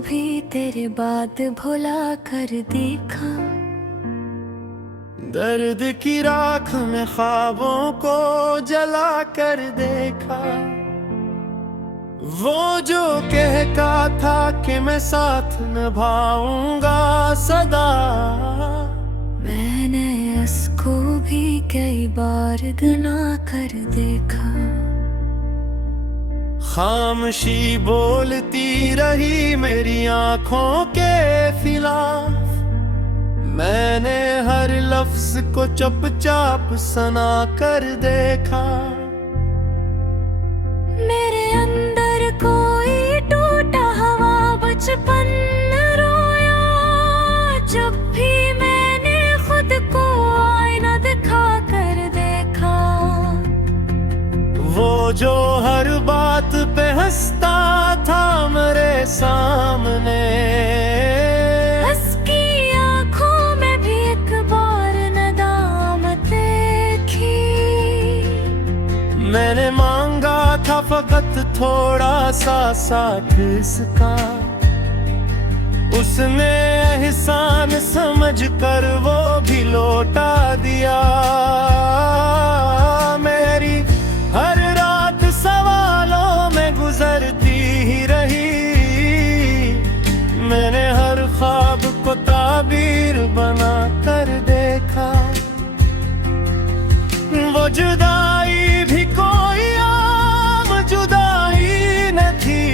भी तेरे बात भुला कर देखा। दर्द की राख में ख्वाबों को जला कर देखा। वो जो कहता था कि मैं साथ निभाऊंगा सदा, मैंने उसको भी कई बार गिना कर देखा। खामोशी बोलती रही मेरी आंखों के खिलाफ। मैंने हर लफ्ज को चुपचाप सुना कर देखा। मेरे अंदर कोई टूटा हुआ बचपन रोया। जब भी मैंने खुद को आईना दिखा कर देखा। वो जो हर बात पे हंसता था मेरे सामने, उसकी आंखों में भी एक बार नदामत देखी। मैंने मांगा था फकत थोड़ा सा साथ इसका। उसने एहसान समझ कर वो भी लौटा दिया। मेरी हर रात सवालों में गुजरती ही रही। मैंने हर ख्वाब को ताबीर बना कर देखा। वो जुदाई भी कोई आम जुदाई न थी।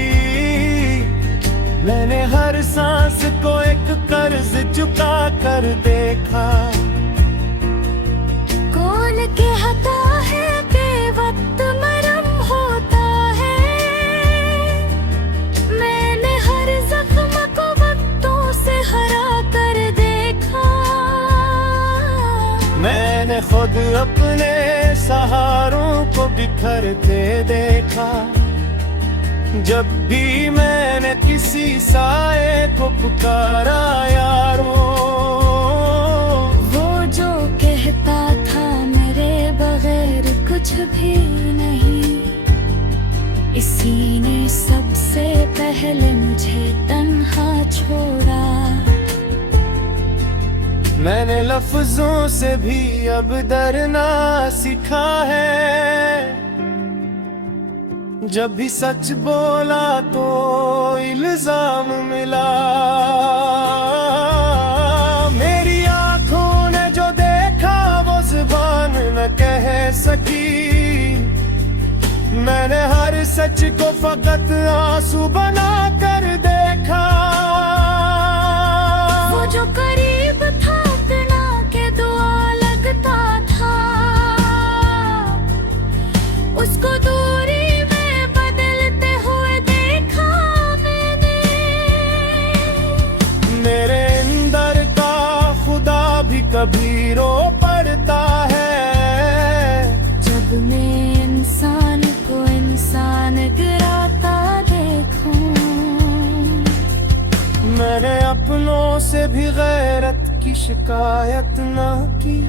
मैंने हर सांस को एक कर्ज चुका कर देखा। कौन कहता है कि वक्त मरहम होता है। मैंने हर जख्म को वक्तों से हरा कर देखा। मैंने खुद अपने सहारों को बिखरते देखा। जब भी मैंने किसी साए को पुकारा यारों, वो जो कहता था मेरे बगैर कुछ भी नहीं। इसी ने सबसे पहले मुझे तन्हा छोड़ा। मैंने लफ्जों से भी अब डरना सीखा है। जब भी सच बोला तो इल्जाम मिला। मेरी आंखों ने जो देखा वो जुबान न कह सकी। मैंने हर सच को फकत आंसू बना कर देखा। वो जो करीब था इतना के दुआ लगता था। उसको दूरी में बदलते हुए देखा मैंने। मेरे अंदर का खुदा भी कभी रो पड़ता है। जब मैं इंसान को इंसान गिराता देखूं। मैंने अपनों से भी गैरत की शिकायत ना की।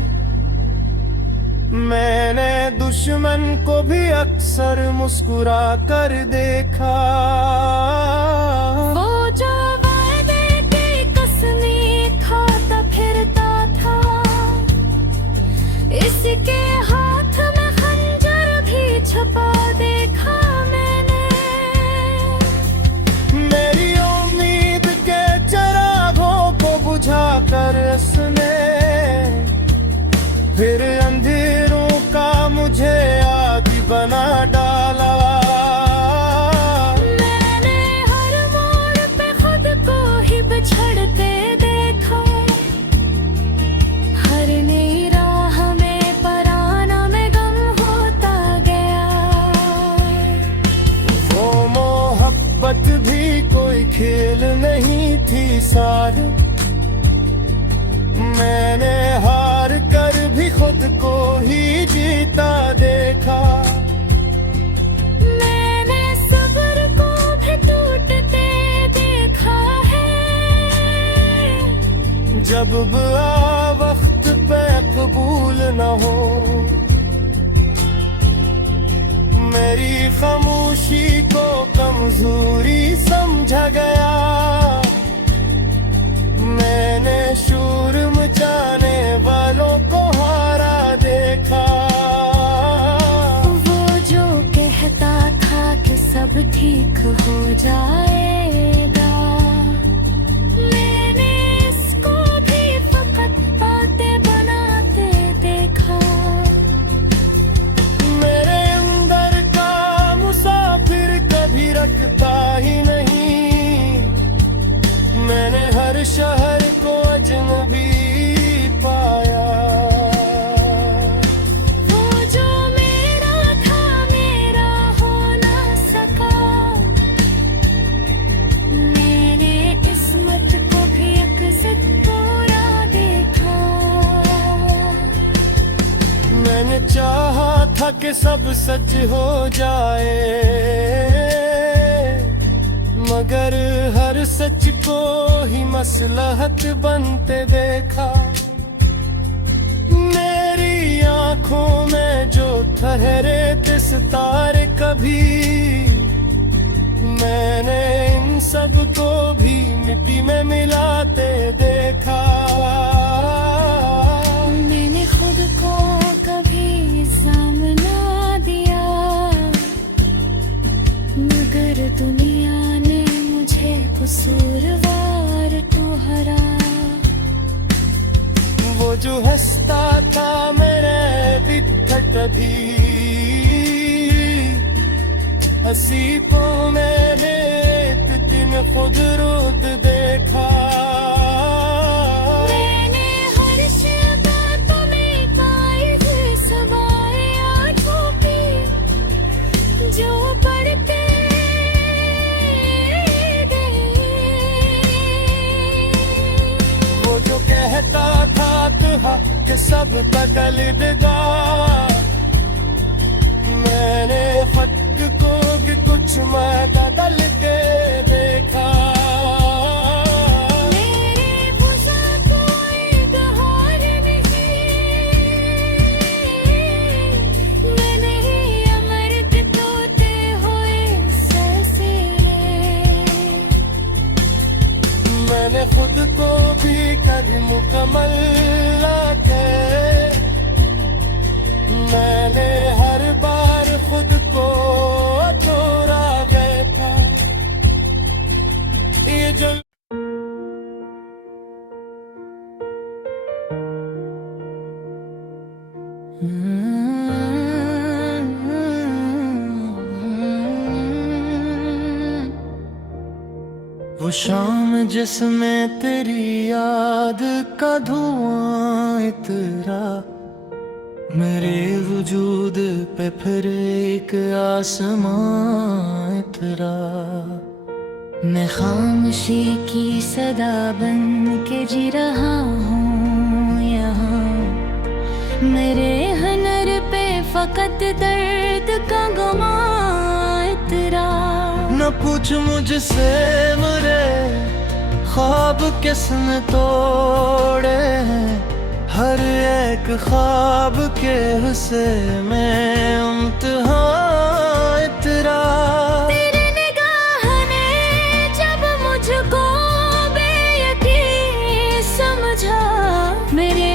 मैंने दुश्मन को भी अक्सर मुस्कुरा कर देखा। वो जो वादे की कसमें खाता फिरता था। इसके हाथ में खंजर भी छुपा देखा मैंने। मेरी उम्मीद के चिरागों को बुझा कर उसने फिर अंधेरों का मुझे आदि बना डाला। मैंने हर मोड़ पे खुद को ही बिछड़ते देखा। हर नई राह में पराना में गम होता गया। वो मोहब्बत भी कोई खेल नहीं थी सारी। मैंने हार कर भी खुद को ही जीता देखा। मैंने सब्र को भी टूटते देखा है। जब बुआ वक्त पे कबूल न हो। मेरी खामोशी को कमजोरी समझा गया। हो जाएगा। मैंने इसको भी फकत बातें बनाते देखा। मेरे अंदर का मुसाफिर कभी रखता ही नहीं। मैंने हर शहर को अजनबी पाया। वो जो मेरा था मेरा हो ना सका। मैंने किस्मत को भी एक जिद पूरा देखा। मैंने चाहा था कि सब सच हो जाए, मगर हर सच को ही मसलहत बनते देखा। मेरी आंखों में जो ठहरे थे सितारे कभी, मैंने इन सब को भी मिट्टी में मिलाते देखा। मैंने खुद को कभी इल्जाम ना दिया, मगर दुनिया ने मुझे कसूरवार ठहराया। वो जो हंसता था मेरे बिठट भी, हंसी तो मेरे दिन खुद रोद देखा। मैंने हर शब्द में पाई थी सवाए आँखों की, जो पढ़ते वो जो कहता था कि सब बदल देगा, मैंने फर्क को भी कुछ मैं बदल के देखा। मेरे बुज़ा कोई बहार नहीं, मैंने अमृत तोते हुए ससेरे। मैंने खुद को भी कभी मुकम्मल लाके, मैंने हर बार खुद को तोड़ा देखा। ये जो वो शाम जिसमें तेरी याद का धुआं इतरा, मेरे वजूद पे फिर एक आसमां इतरा। मैं खामोशी की सदा बन के जी रहा हूँ यहाँ। मेरे हनर पे फकत दर्द का गुमां इतरा। न पूछ मुझसे मेरे ख्वाब किसने तोड़े हैं, हर एक ख्वाब के हिस्से में इम्तिहान इतरा। तेरे निगाह ने जब मुझको बेयकीन समझा, मेरे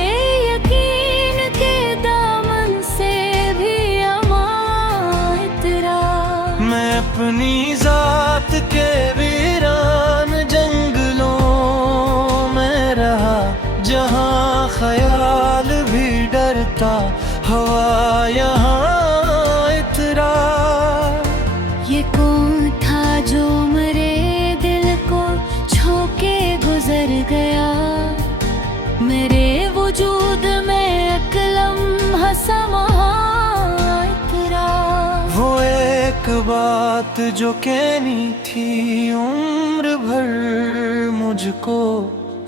यकीन के दामन से भी अमां इतरा। मैं अपनी जात के वीरान जंगलों में रहा, जहाँ ख्याल भी डरता हवा यहाँ इतरा। ये कौन था जो मेरे दिल को छू के गुजर गया। मेरे वजूद में एक लम्हा समा इतरा। वो एक बात जो कहनी थी उम्र भर मुझको,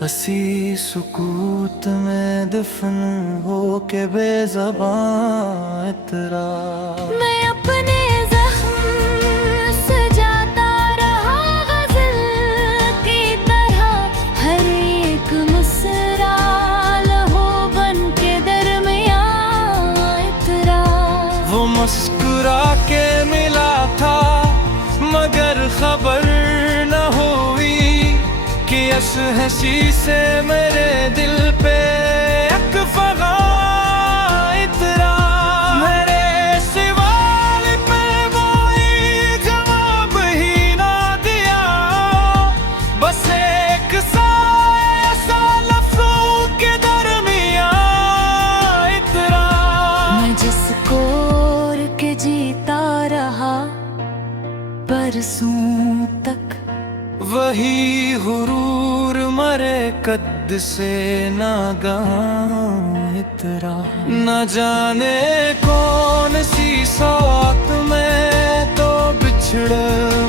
हसी सुकूत में दफन हो के बेज़बान इतरा। मैं अपने ज़ख्म सजाता रहा ग़ज़ल की तरह, हर एक मुस्रा लहू बन के दरमियाँ इतरा। वो मुस्कुरा के मिला था मगर खबर न हुई कि इस हंसी से मेरे दिल पे एक फगा इतरा। मेरे सवाल पे कोई जवाब ही वही हुरूर मरे कद से नागां इतरा। न जाने कौन सी सौत में तो बिछड़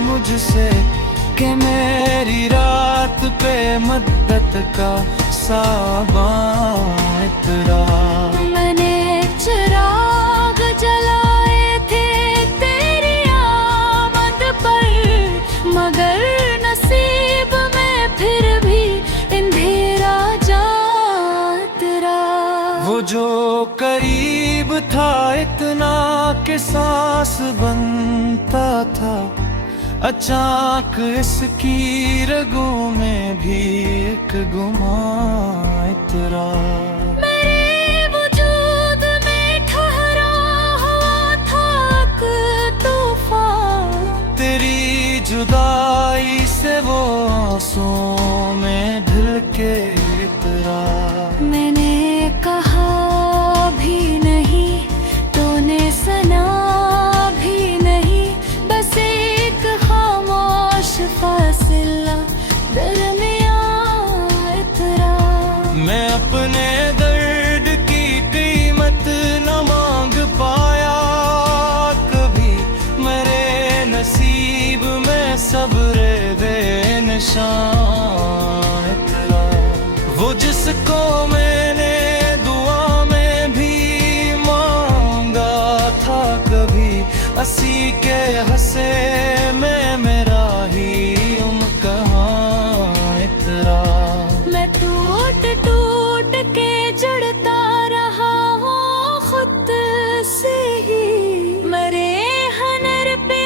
मुझसे कि मेरी रात पे मद्दत का साबां इतरा। मैंने चिराग जलाए थे तेरी आमद पर, मगर नसीब में फिर भी अंधेरा जा तेरा। वो जो करीब था इतना कि सांस बनता था, अचानक इसकी रगों में भी एक गुमां इतरा। मेरे वजूद में ठहरा हुआ था एक तूफान, तेरी जुदाई से वो आंसुओं में ढल के इतरा। मैंने कहा भी नहीं, तूने सुना भी नहीं, बस एक खामोश फासिला दरमियां इतरा। मैं अपने दर्द की कीमत न मांग पाया कभी, मेरे नसीब में सब्र बेनिशान इतरा। वो जिसको मैंने दुआ में भी मांगा था कभी, असी के हंसे में मेरा ही कहाँ इतरा। मैं टूट टूट के जड़ता रहा हूँ खुद से ही, मरे हनर पे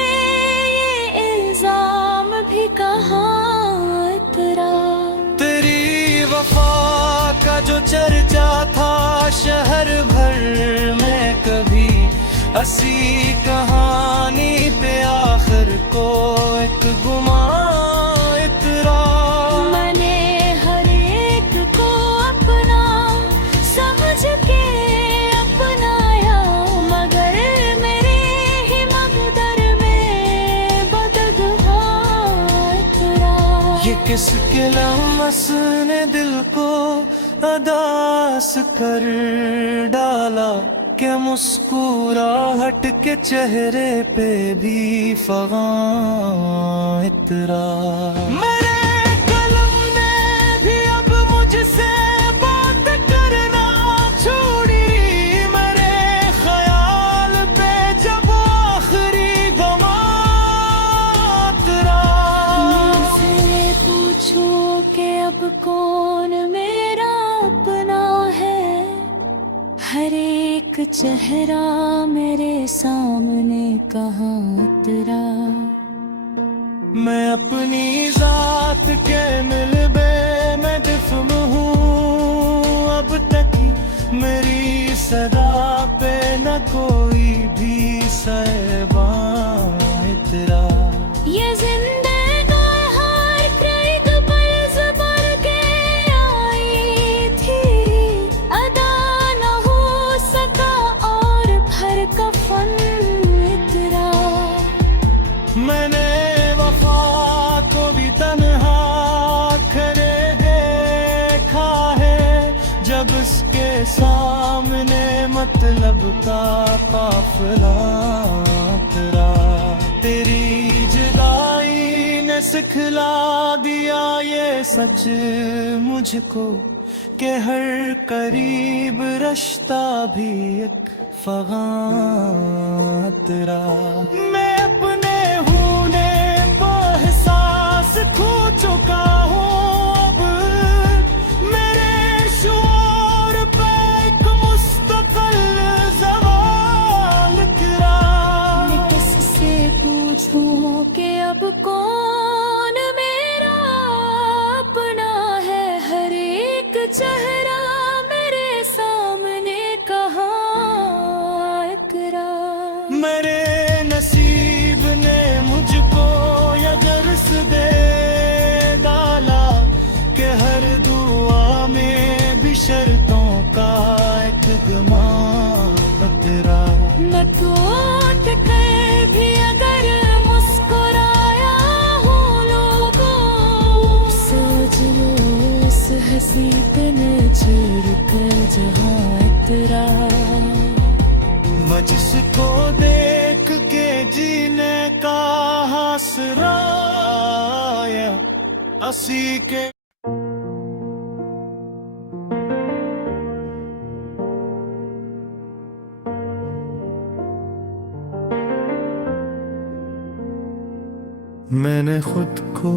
ये इल्जाम भी कहाँ इतरा। तेरी वफा का जो चर्चा था शहर भर में कभी, असी कहानी पे आखिर को एक गुमां इतरा। मैंने हर एक को अपना समझ के अपनाया, मगर मेरे ही मकदर में बददुआ इतरा। ये किसके लम्स ने दिल को अदास कर डाला, के मुस्कुराहट के चेहरे पे भी फगां इतरा। मेरे कलम ने भी अब मुझसे बात करना छोड़ी, मेरे ख्याल पे जब आखिरी गम इतरा। मुझसे पूछो कि अब कौन मेरा अपना है, हर एक चेहरा मेरे सामने कहाँ उतरा। मैं अपनी जात के मिलबे में दिफ्म हूँ अब तक ही, मेरी सदा पे न कोई भी सहबां इतरा। ये जिंदगी हर क़रीब पर ज़बर के आई थी, अदा न हो सका और भर कफन इतरा। मैंने वफा को भी तन्हा खड़े देखा है, जब उसके सामने मतलब का काफिला तेरा। तेरी जुदाई ने सिखला दिया ये सच मुझको, कि हर करीब रिश्ता भी एक फगां तेरा। मैं अपने होने एहसास खो चुका हूँ अब, मेरे शोर पे एक मुस्तकिल ज़वाल गिरा। मैं किससे पूछूं कि अब कौन मेरा अपना है, हर एक चेहरा मेरे सामने कहाँ इकरा। मेरे नसीब ने मुझको यह दर्स दे सीतने चीर कर जहाँ इतरा। मुझको देख के जीने का हासरा आया, असी के मैंने खुद को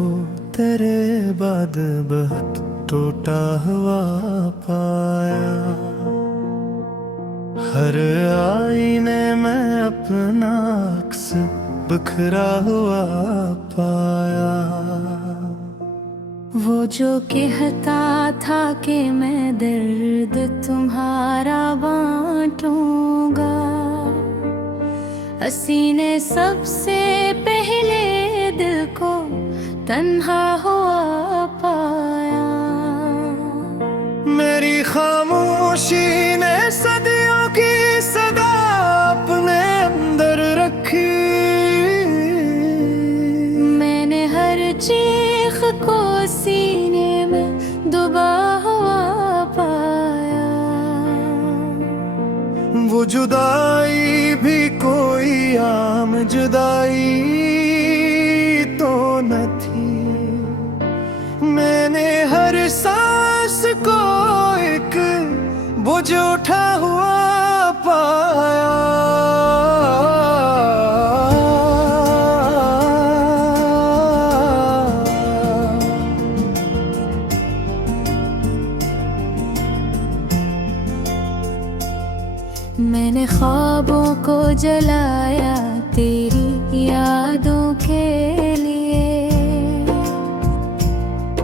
तेरे बाद बहुत टूटा हुआ पाया। हर आईने में अपना अक्स बिखरा हुआ पाया। वो जो कहता था कि मैं दर्द तुम्हारा बांटूंगा, हंसी ने सबसे पहले दिल को तन्हा हुआ पाया। मेरी खामोशी ने सदियों की सदा अपने अंदर रखी। मैंने हर चीख को सीने में दबा हुआ पाया। वो जुदाई भी कोई आम जुदाई तो न थी। मैंने हर सांस को एक बोझ उठा हुआ पाया। मैंने ख्वाबों को जलाया तेरी यादों के लिए,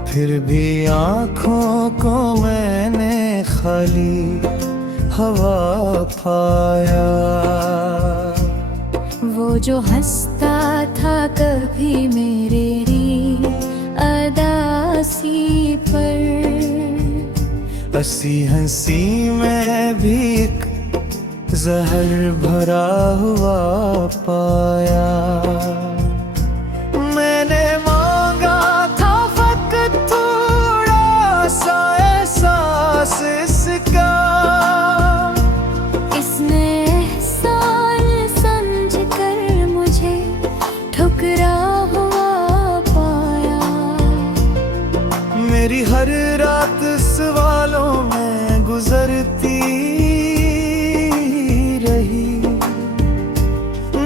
फिर भी आँखों को मैंने खाली हवा पाया। वो जो हंसता था कभी मेरी अदासी पर, हंसी हंसी में भी एक जहर भरा हुआ पाया। मैंने मांगा था फकत थोड़ा सा एहसास इसका, इसने एहसान समझ कर मुझे ठुकरा हुआ पाया। मेरी हर रात सवालों में गुजरती रही।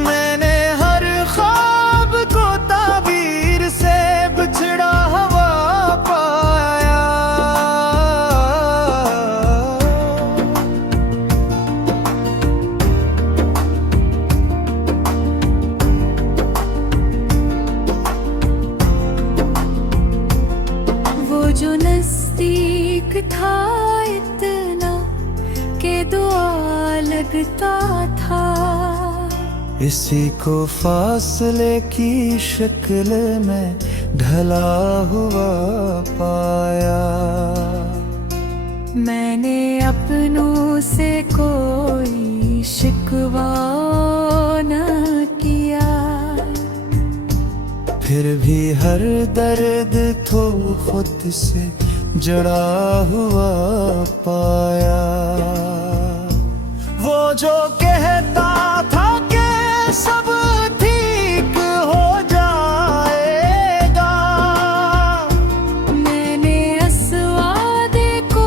मैंने हर ख्वाब को ताबीर से बिछड़ा हुआ पाया। वो जो नजदीक था इतना के दुआ लगता था, इसी को फासले की शक्ल में ढला हुआ पाया। मैंने अपनों से कोई शिकवा न किया, फिर भी हर दर्द तो खुद से जड़ा हुआ पाया। वो जो कहता था कि सब ठीक हो जाएगा, मैंने अस्वादे को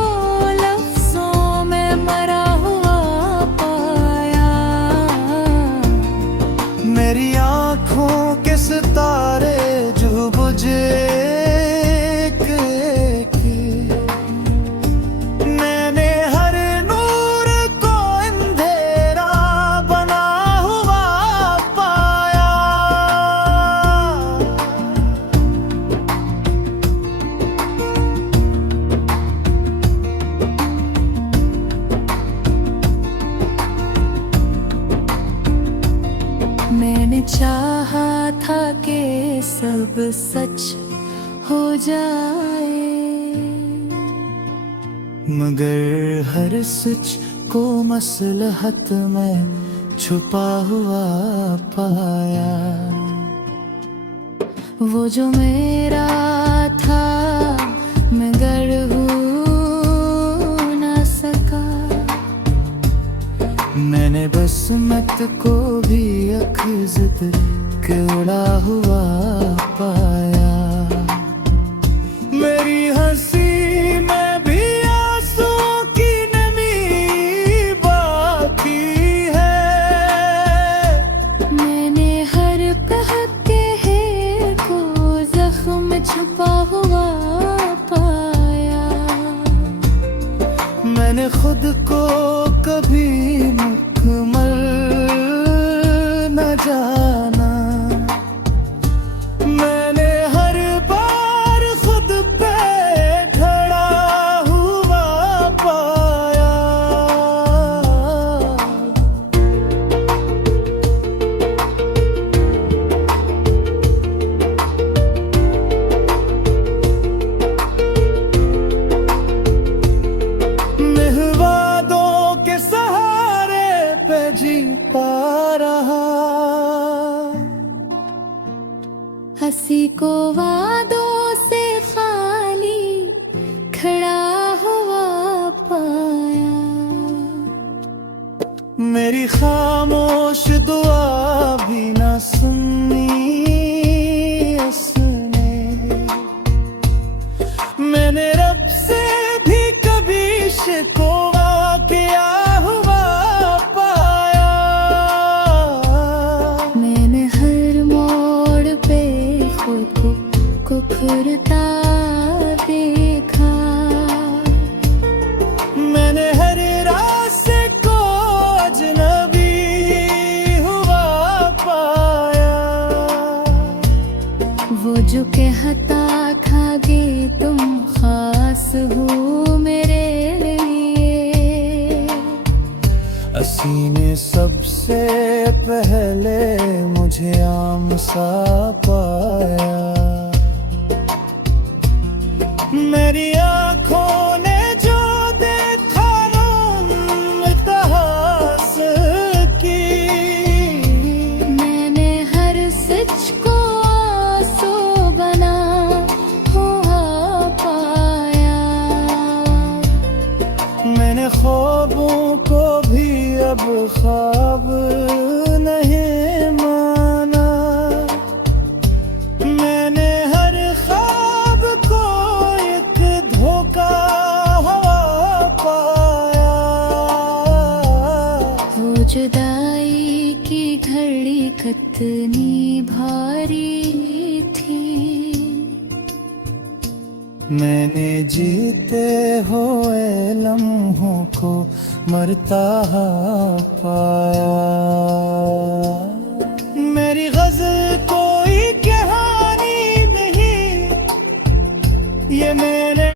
लफ्जों में मरा हुआ पाया। मेरी आँखों के सितारे जो बुझे मैंने चाहा था कि सब सच हो जाए, मगर हर सच को मसलहत में छुपा हुआ पाया। वो जो मेरा था मगर हुआ किस्मत को भी अखज़त के उड़ा हुआ पाया। मेरी हंसी में भी आंसुओं की नमी बाकी है। मैंने हर कहते को जख्म छुपा हुआ पाया। मैंने खुद को कभी मुकम्मल न जाना। मैंने हर बार खुद पे खड़ा हुआ पाया। वादों के सहारे पे जी पा रहा। हंसी को वादों से खाली खड़ा हुआ पाया। मेरी खामोश दुआ भी न सुनी उसने। मैंने रब से भी कभी शिकवा किया हुआ पाया। मैंने हर मोड़ पे खुद को फिरता देखा। मैंने हर रास्ते को अजनबी हुआ पाया। वो जो कहता था कि तुम खास हो मेरे लिए। हंसी ने सबसे पहले मुझे आम सा पाया। मेरी आंखों ने जो देखा इतिहास की। मैंने हर सच को आंसू बना हुआ पाया। मैंने ख्वाबों को भी अब ख्वाब नहीं माना। मैंने हर ख्वाब को एक धोखा हुआ पाया। वो जुदाई की घड़ी कितनी भारी थी। मैंने जीते हुए लम्हों को मरता पाया। मेरी गज़ल कोई कहानी नहीं, ये मेरे